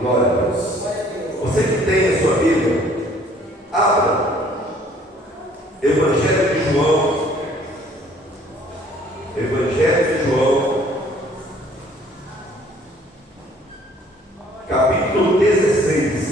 Glória a Deus. Você que tem a sua Bíblia, abra Evangelho de João. Evangelho de João, capítulo 16.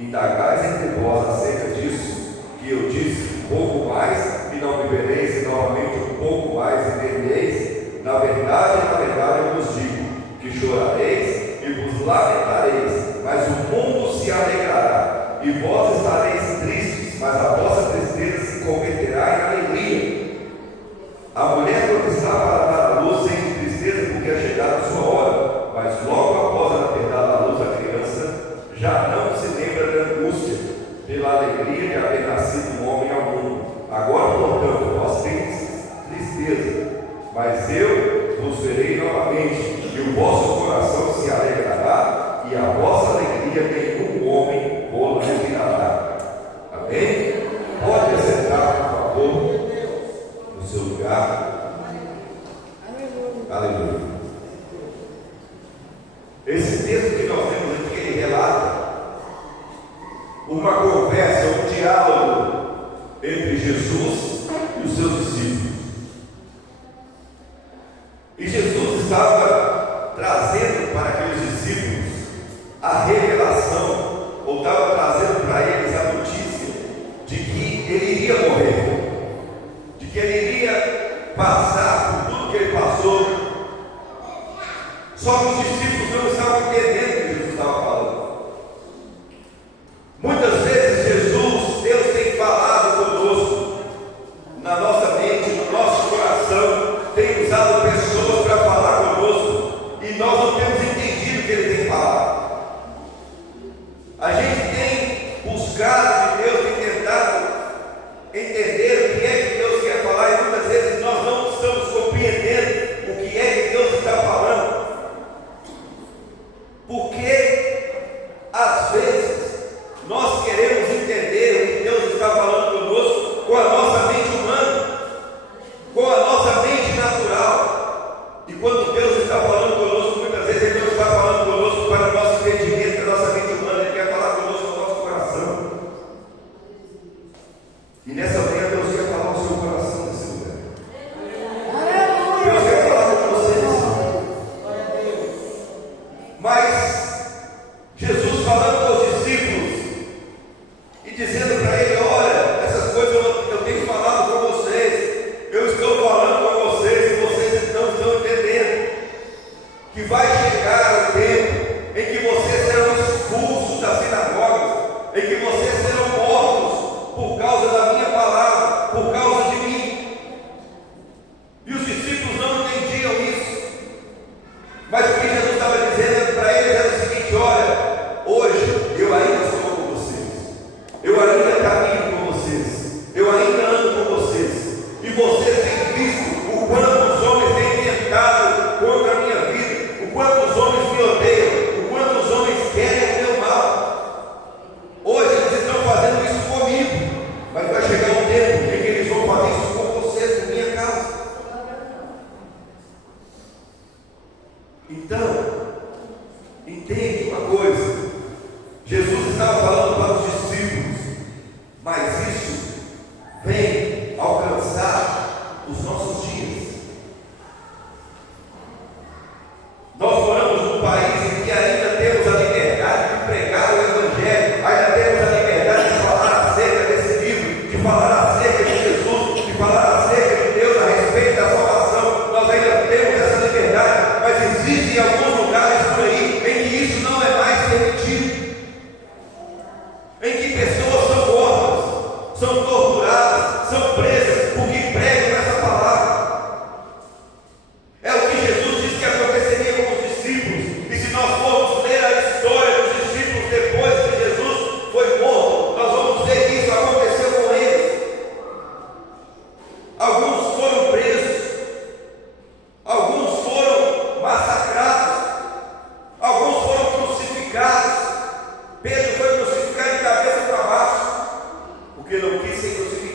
Indagais entre vós acerca disso, que eu disse, um pouco mais, e não me vereis, e novamente um pouco mais, e ver-me-eis. Na verdade, eu vos digo, que chorareis e vos lamentareis, mas o mundo se alegrará, e vós estareis tristes, mas a vossa tristeza se converterá em alegria. A mulher, quando está para dar à luz, sente tristeza, porque é chegada a sua hora, mas logo após ela ter dado à luz a criança, já não se lembra da angústia pela alegria de haver nascido um homem ao mundo. Agora, portanto, vós tendes tristeza, mas eu vos verei novamente, e o vosso coração se alegrará, e a vossa alegria nenhum homem vos retirará. Amém? Pode assentar, por favor, no seu lugar. Aleluia. Esse texto que nós temos aqui, ele relata uma conversa, um diálogo entre Jesus e os seus discípulos. E Jesus estava trazendo para aqueles discípulos a revelação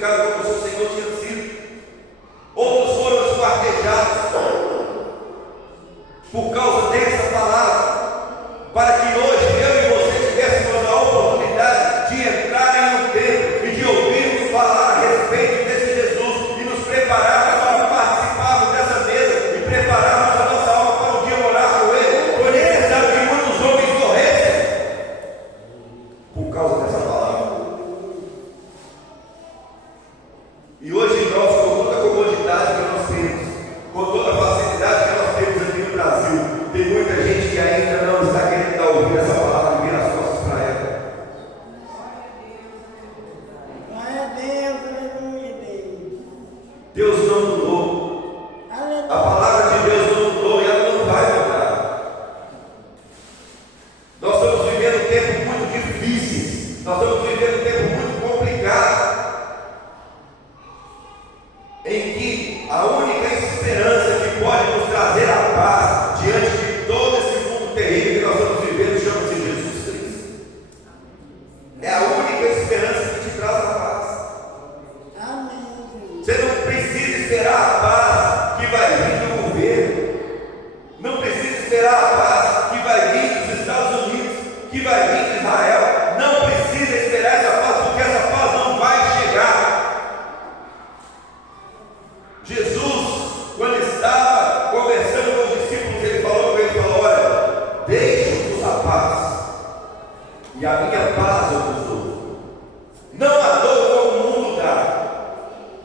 crucificado como se o Senhor tinha sido. Outros foram esquartejados por causa dessa palavra, para que hoje eu e você tivéssemos a oportunidade de entrar em um templo e de ouvirmos falar a respeito desse Jesus e nos preparar para participarmos dessa mesa e prepararmos a nossa alma para um dia morar com Ele. Foi necessário que muitos homens morressem por causa dessa palavra. E hoje nós, com toda a comodidade que nós temos, com toda a facilidade que nós temos aqui no Brasil, tem muita gente que ainda não está querendo ouvir essa palavra e virar as costas para ela. Glória a Deus, aleluia, Deus. Deus não mudou. Aleluia. A palavra de Deus não mudou e ela não vai mudar. Nós estamos vivendo um tempo muito difícil. Nós estamos vivendo um tempo muito complicado, em que a única esperança que pode nos trazer a paz diante de todo esse mundo terrível que nós estamos vivendo chama-se Jesus Cristo. É a única esperança que te traz a paz. Amém. Você não precisa esperar a paz que vai vir do governo, não precisa esperar a paz que vai vir dos Estados Unidos, que vai vir de Israel. Não precisa esperar essa paz, porque essa paz não vai chegar. Jesus, quando estava conversando com os discípulos, ele falou: olha, deixe-vos a paz, e a minha paz eu vos dou. Não a dou como o mundo dá.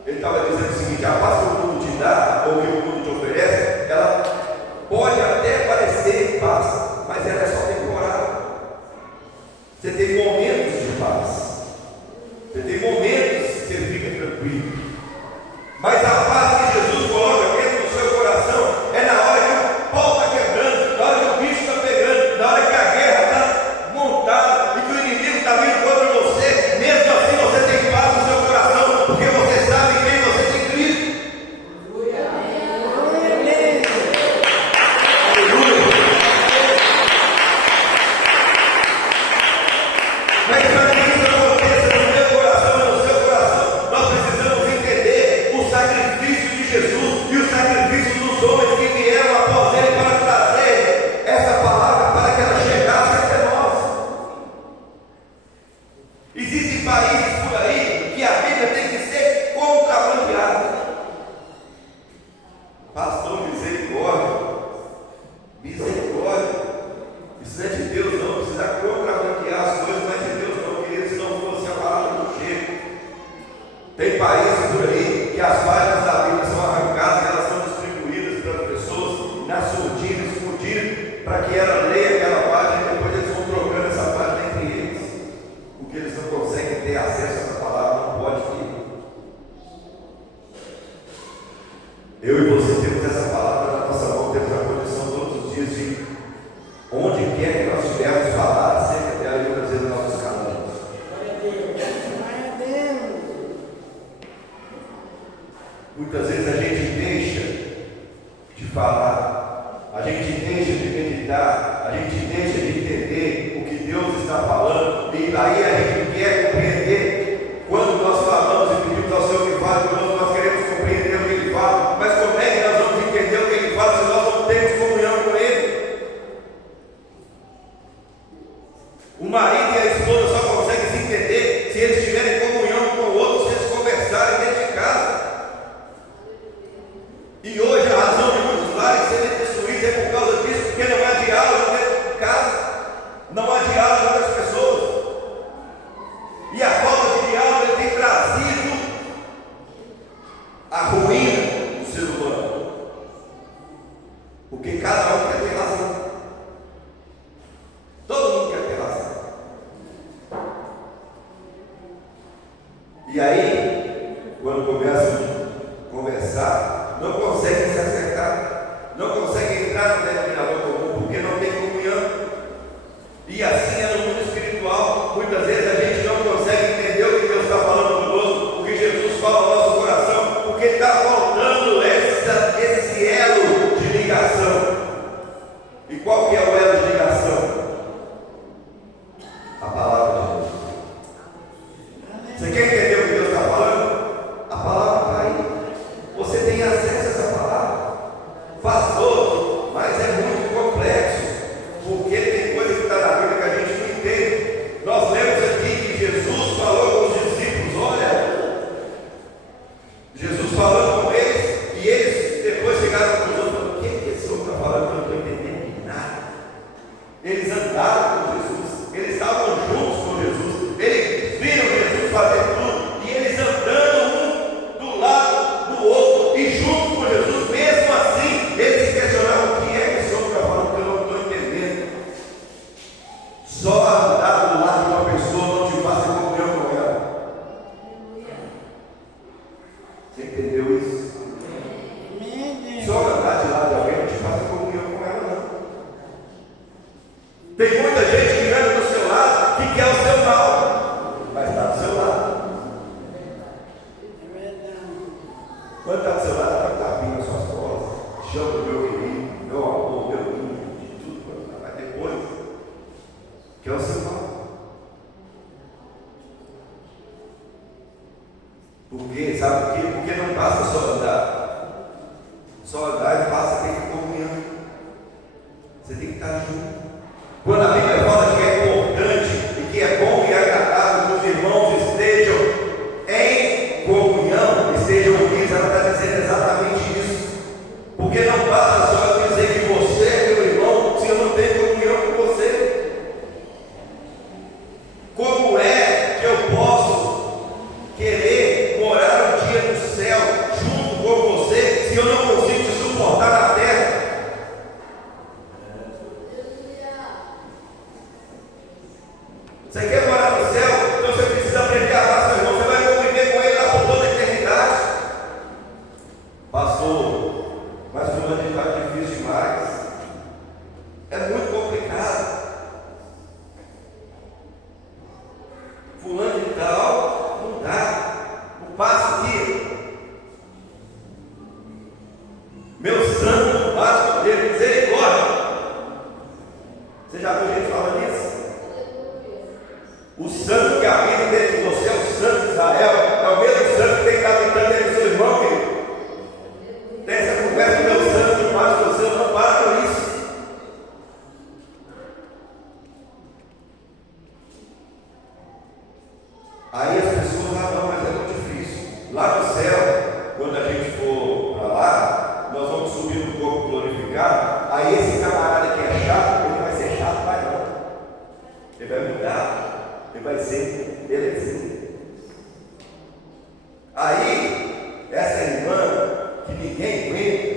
Ele estava dizendo o seguinte: a paz que o mundo te dá, ou que o mundo te oferece, ela pode até parecer paz, mas ela é só temporária. Você tem momentos de paz, você tem momentos que você fica tranquilo. Mas a paz que Jesus coloca dentro do seu coração é na hora que o pau está quebrando, na hora que o bicho está pegando, na hora que a guerra está montada e que o inimigo está vindo contra você. Mesmo assim você tem paz no seu coração, porque você sabe em quem você tem crido. Glória a Deus. Aleluia. Mas para que isso aconteça no meu coração e no seu coração, nós precisamos entender o sacrifício de Jesus e o sacrifício dos homens que vieram após ele para trazer essa palavra para que ela chegasse até nós. Existem países por aí que a Bíblia tem que ser contrabandeada. Pastor, misericórdia, misericórdia. Isso não é de Deus, não. Precisa contrabandear as coisas, não é de Deus, não, querido. Se não fosse a palavra do chego. Tem países por aí que as páginas da Bíblia são arrancadas e elas são distribuídas para as pessoas na surdina, escondidas, para que ela leia aquela página e depois eles vão trocando essa página entre eles. Porque eles não conseguem ter acesso a essa palavra, não pode ter. Eu e você temos essa palavra na nossa mão, temos a condição todos os dias de onde quer que nós estivermos falar acerca dela e muitas vezes nossos caminhos. Glória a Deus. Glória a Deus. Muitas vezes a gente deixa de falar, a gente deixa de meditar, a gente deixa de entender o que Deus está falando, e aí a gente quer compreender. Quando nós falamos e pedimos ao Senhor que fale conosco, nós queremos compreender o que Ele fala, mas como é que nós vamos entender o que Ele fala se nós não temos comunhão com Ele? O marido e a esposa só conseguem se entender se eles tiverem comunhão um com o outro, se eles conversarem dentro de casa. E hoje a razão de muitos lares serem destruídos é por causa disso, porque não há diálogo dentro de casa, não há diálogo entre as pessoas. E a falta de diálogo ele tem trazido a ruína do ser humano, porque cada um quer ter razão. Todo mundo quer ter razão. E aí, quando começam a conversar, não conseguem se acertar, não conseguem entrar no denominador comum, porque não tem comunhão. E assim é no mundo espiritual. Muitas vezes a gente não consegue entender o que Deus está falando conosco, o que Jesus fala no nosso coração, porque está faltando esse elo de ligação. E qual que é o elo de ligação? A palavra de Deus. Você quer entender o que Deus está falando? Por quê? Sabe por quê? Porque não basta só andar. Só andar e passa, tem que ter comunhão. Você tem que estar junto. Quando a Bíblia fala que é importante e que é bom e agradável que os irmãos estejam em comunhão, estejam unidos, ela está dizendo exatamente isso. Porque não basta só eu dizer que você é meu irmão se eu não tenho comunhão com você. Como é que eu posso querer morar um dia no céu junto com você se eu não consigo te suportar na terra? Você quer morar no céu? Então você precisa aprender a amar seu irmão. Você vai conviver com ele lá por toda a eternidade. Pastor, mas fulano de tal é difícil demais. É muito complicado. Fulano de tal não dá. Não passa aqui. Meu santo não bate com dele. Misericórdia. Você já viu gente falando isso? O santo que habita dentro de você é o santo de Israel, é o mesmo santo que tem que estar habitando dentro do seu irmão, querido. Tem essa conversa, meu santo, não faz você, não para com isso. Aí as pessoas, não, mas é muito difícil. Lá no céu, quando a gente for para lá, nós vamos subir no corpo glorificado. Aí esse camarada que é chato, ele vai ser chato, vai não. Ele vai mudar. Ele vai ser belezinha. Aí, essa irmã que ninguém aguenta,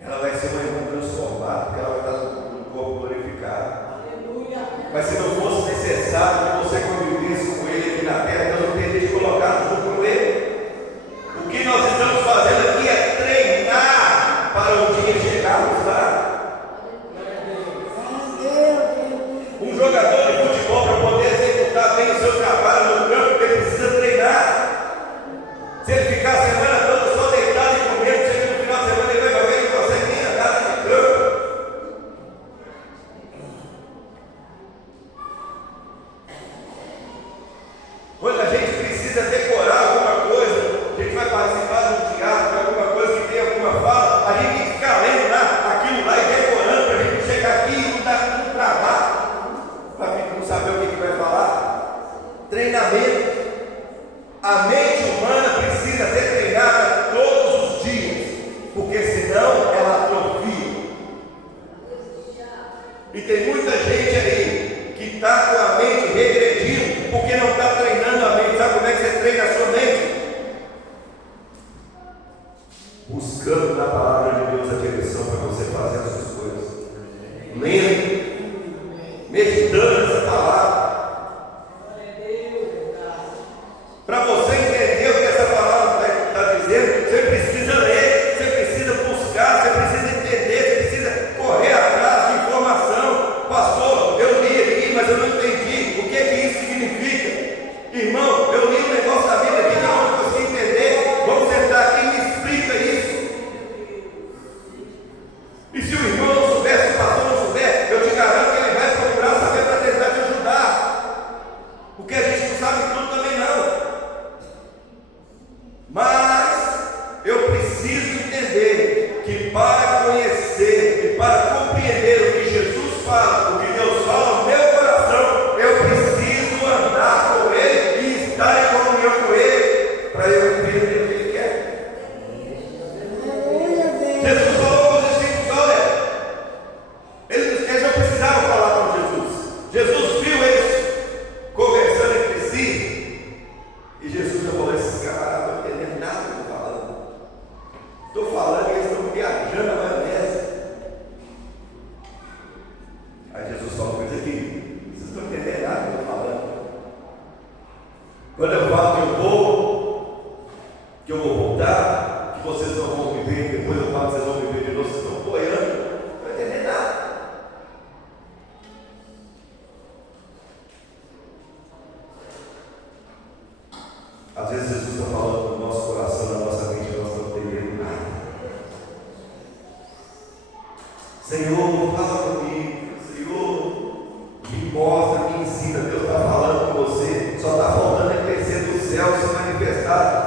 ela vai ser uma irmã transformada, porque ela vai estar no corpo glorificado. Aleluia. Mas se não fosse necessário que você convivesse com ele aqui na terra, Deus não teria te colocado junto com ele. O que nós estamos fazendo aqui é treinar para um dia chegarmos lá. Um jogador de futebol, para poder executar bem o seu trabalho no campo, ele precisa treinar. Se ele ficar a semana toda só deitado e comendo, chega no final de semana ele vai ver que você nem andar no campo. Quando a gente precisa decorar alguma coisa, a gente vai participar de um teatro, de alguma coisa que tem alguma fala, a gente tem que ficar lendo lá, aquilo lá e decorando, para a gente chegar aqui e não dar um trabalho. Para não saber o que vai falar. Treinamento. A mente humana precisa ser treinada todos os dias, porque senão ela atrofia. E tem muita gente aí que está com a mente regredindo porque não está treinando a mente. Sabe como é que você treina a sua mente? Buscando na palavra de Deus a direção para você fazer as suas coisas. Lendo, meditando essa palavra. Para você entender o que essa palavra está dizendo, você precisa ler, você precisa buscar, você precisa entender, você precisa correr atrás de informação. Pastor, eu li aqui, mas eu não entendi o que isso significa. Irmão, eu li um negócio da Bíblia aqui que eu não consegui entender. Vamos sentar aqui e me explica isso. E se o irmão não souber, se o pastor não souber, eu te garanto que ele vai procurar saber para tentar te ajudar. Porque a gente não sabe tudo também não. Mas eu preciso entender que para conhecer e para compreender o que Jesus fala, o que Deus fala no meu coração, eu preciso andar com Ele e estar em comunhão com Ele, para eu entender o que Ele quer. Jesus falou com os discípulos, olha, eles não precisavam falar com Jesus. Jesus viu eles conversando entre si, e Jesus já falou, esses camaradas não entendendo nada que eu estou falando. Estou falando e eles estão viajando na maionese. Aí Jesus falou coisa aqui, vocês não estão entendendo nada que eu estou falando. Quando eu falo que eu vou voltar, que vocês não vão viver, depois eu falo que vocês vão viver de novo, vocês estão boiando, não estão entendendo nada. Às vezes Jesus está falando no nosso coração, na nossa mente, nós não entendemos nada. Senhor, fala comigo. Senhor, me mostra, me ensina. Deus está falando com você. Só está faltando é crescer do céu, se manifestar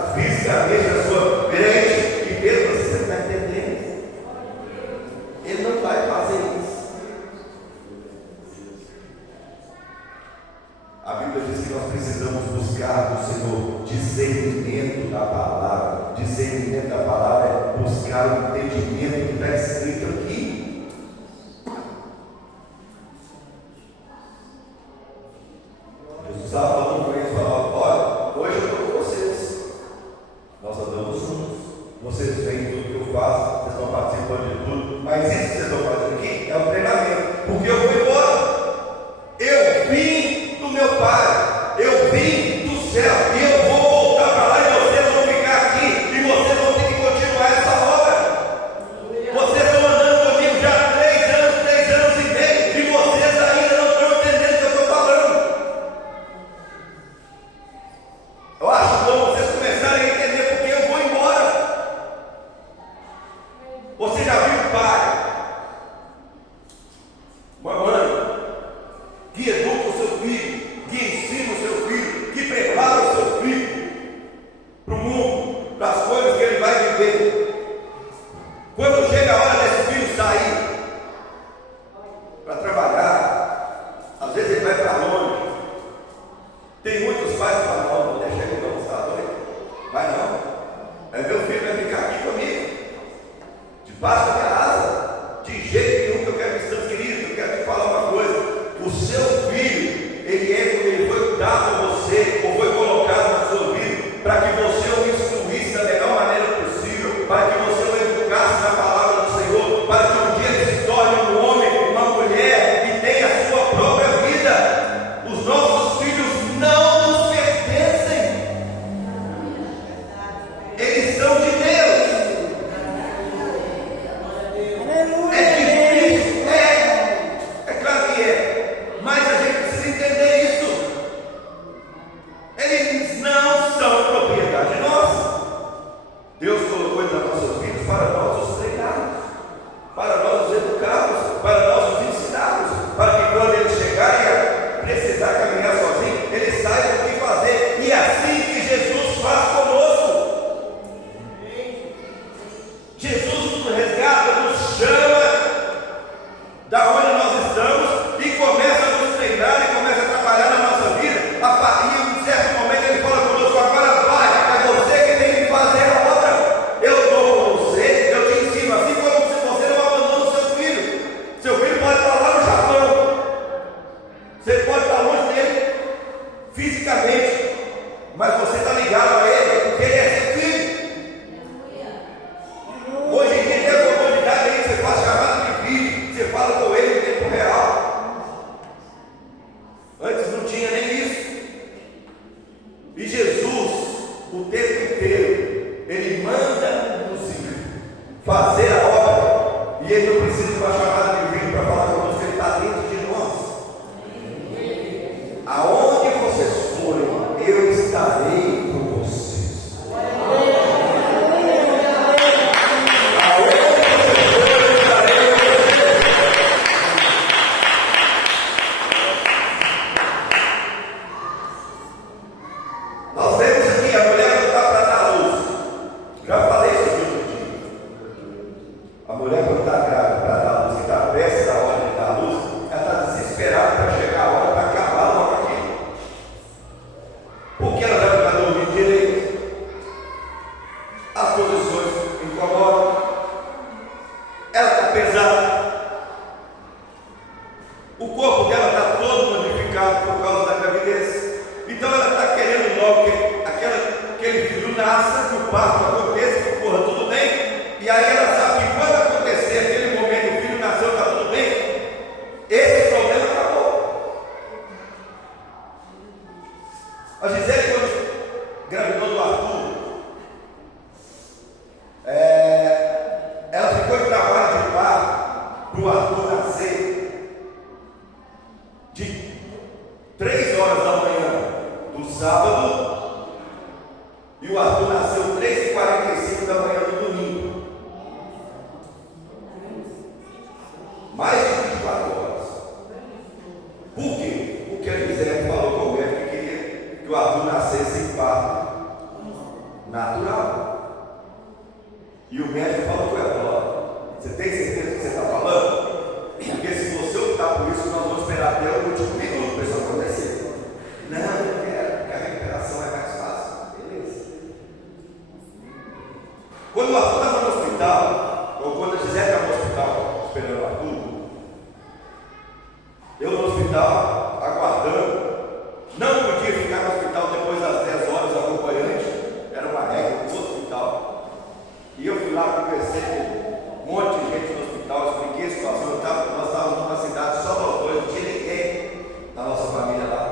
buscar o entendimento que está escrito aqui. Jesus estava falando com eles, falando: olha, hoje eu estou com vocês, nós andamos juntos, vocês veem tudo que eu faço, vocês estão participando de tudo, mas isso que vocês estão fazendo aqui é um treinamento, porque eu vou embora. Eu vim do meu Pai, eu vim do céu, e eu vou voltar para lá, e vocês vão ficar aqui, e vocês vão ter que continuar essa obra. Vocês estão andando comigo já há 3 anos e meio, e vocês ainda não estão entendendo o que eu estou falando. Eu acho bom vocês começarem a entender porque eu vou embora. Você já viu o pai, mamãe, que educa o seu filho, que ensina o seu filho, que prepara o seu filho para o mundo, para as coisas que ele vai viver. Quando chega a hora desse filho sair para trabalhar, às vezes ele vai para longe. Tem muitos pais que falam: não, vou deixar ele não, está doido? Vai não. Aí meu filho vai ficar aqui comigo, debaixo da minha asa. De jeito nenhum, que eu quero me transferir. Eu quero te falar uma coisa: o seu filho, ele foi dado a você, ou foi colocado na sua vida, para que você o instruísse da melhor maneira possível, para que você o educasse na palavra do Senhor, para que um dia ele se torne um homem, uma mulher, e tenha a sua própria vida. Os nossos filhos não nos pertencem, eles são de Deus. É difícil, é claro que é, mas a gente precisa entender isso. Eles não são propriedade nossa. Deus colocou eles nas nossas vidas para nós os treinarmos, para nós os educarmos, para nós os ensinarmos, para que quando eles chegarem a precisar caminhar sozinhos, eles saibam o que fazer. E é assim que Jesus faz conosco. Jesus nos resgata, nos chama da onde nós estamos e começa a nos treinar e começa a trabalhar na nossa vida. E em um certo momento ele fala conosco: agora vai, é você que tem que fazer a obra. Eu estou com você, eu te ensino, assim como se você não abandona o seu filho. Seu filho pode estar lá no Japão, você pode estar longe dele fisicamente, mas você está ligado a ele, porque ele é seu filho. Hoje em dia tem a comodidade aí, você faz chamada de vídeo, você fala com ele em tempo real. Antes não tinha nem isso. E Jesus, o tempo inteiro, ele manda-nos fazer a obra, e ele não precisa de uma chamada de vídeo para falar conosco, ele está dentro de nós. Aonde vocês forem, eu estarei com vocês. Nós vemos aqui a mulher que está para dar a luz. Já falei isso aqui outro dia. A mulher quando está grávida para dar a luz, que está perto da hora de dar a luz, ela está desesperada para chegar a hora para acabar logo aquilo. Porque ela já não está dormindo direito. As posições incomodam. Ela está pesada. O corpo dela está todo modificado por causa da gravidez. Então ela está querendo logo que aquele filho nasça, que o parto aconteça, que corra tudo bem. E aí ela sabe que quando acontecer aquele momento, o filho nasceu, está tudo bem, esse problema acabou. A Gisele, quando engravidou do Arthur, ela ficou em trabalho de parto para o Arthur nascer de 3 horas da manhã do sábado, e o Arthur nasceu 3h45 da manhã do domingo. Mais de 24 horas. Por quê? Porque a Gisele falou com o médico que queria que o Arthur nascesse em parto natural. E o médico falou com ela: você tem certeza do que você está falando? Porque se você optar por isso, nós vamos esperar até o último minuto para isso acontecer. Não, eu quero, porque a recuperação é mais fácil. Beleza. Quando o Arthur estava no hospital, hospital, ou quando a Gisele estava no hospital, esperando o Arthur, eu no hospital, aguardando, não podia ficar no hospital depois das 10 horas acompanhante, era uma regra do hospital. E eu fui lá, conversei com um monte de gente no hospital, expliquei a situação. Nós estávamos numa cidade só nós dois, não tinha ninguém da nossa família lá.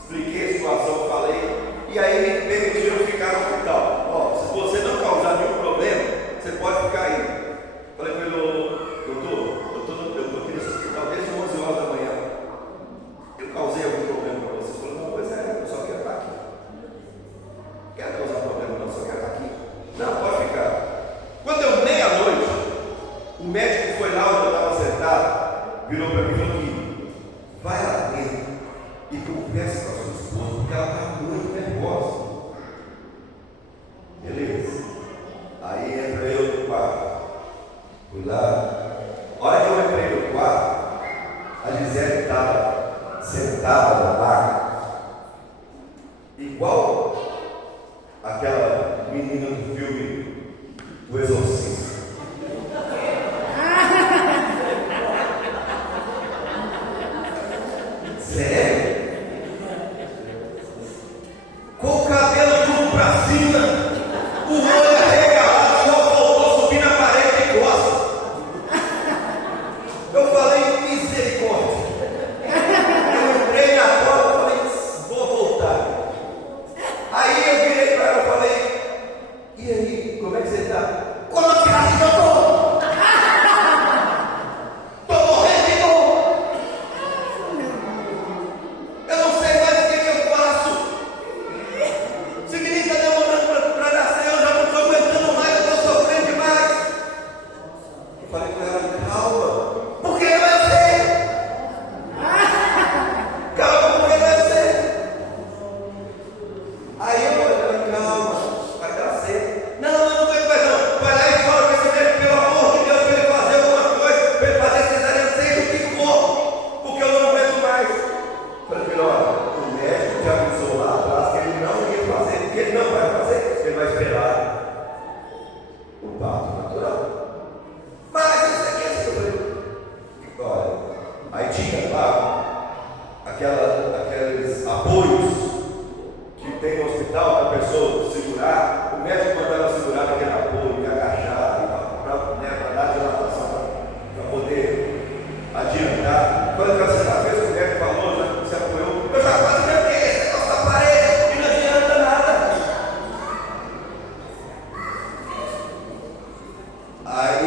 Expliquei a situação, falei, e aí me permitiram ficar no hospital. Ó, se você não causar nenhum problema, você pode ficar aí. Falei para ele, doutor, eu estou aqui nesse hospital desde 11 horas da manhã. Eu causei algum problema para você? Ele falou, não, pois é, eu só quero estar aqui. Não quero causar problema, não, só quero estar aqui. Não, pode ficar. Quando deu meia-noite, o médico foi lá onde eu estava sentado, virou para mim e falou que vai lá dentro e converse com a sua esposa, porque ela está muito nervosa. Beleza. Aí entra eu no quarto. Fui lá. A hora que eu entrei no quarto, a Gisele estava sentada na maca, igual aquela menina do filme do Exorcista. Sério? Com o cabelo tudo pra cima, o olho arregalado, só faltou subir na parede e costa. Eu falei, misericórdia. Eu entrei na porta e falei, vou voltar. Aí eu virei para ela e falei, e aí, como é que você está? Como você acha que eu estou? Estou morrendo de dor. Eu não sei mais o que eu faço. Esse menino está demorando para nascer, eu já não estou aguentando mais, eu estou sofrendo demais. Eu falei com ela, calma, porque não é você. Calma, porque não é você. Aí eu falei, calma, vai dar certo. Não, eu não aguento mais não. Vai lá e fala com esse médico, pelo amor de Deus, para ele fazer alguma coisa, para ele fazer cesárea, seja o que for, porque eu não aguento mais. Eu falei, filho, olha, o médico já avisou lá atrás que ele não ia fazer, que ele não vai fazer, ele vai esperar o parto natural. Mas eu sei que é assim, eu falei, olha, aí tinha lá aqueles apoios que tem no hospital para a pessoa segurar, o médico mandava segurar naquele apoio, e agachar, para dar dilatação, para poder adiantar. Quando você já fez o que o médico falou, já se apoiou, eu já quase tranquei esse negócio da parede e não adianta nada. Aí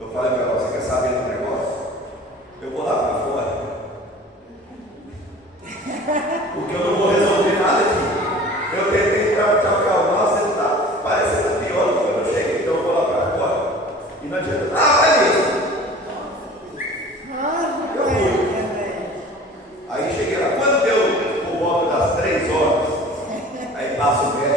eu falei para ela, você quer saber do negócio? Eu vou lá para fora. Porque eu não vou resolver nada aqui. Eu tentei te acalmar, você está parecendo pior do que quando eu cheguei, então eu vou lá para fora. E não adianta. Vai mesmo. Eu fui. Aí cheguei lá. Quando deu por volta das 3 horas, aí passa o médico.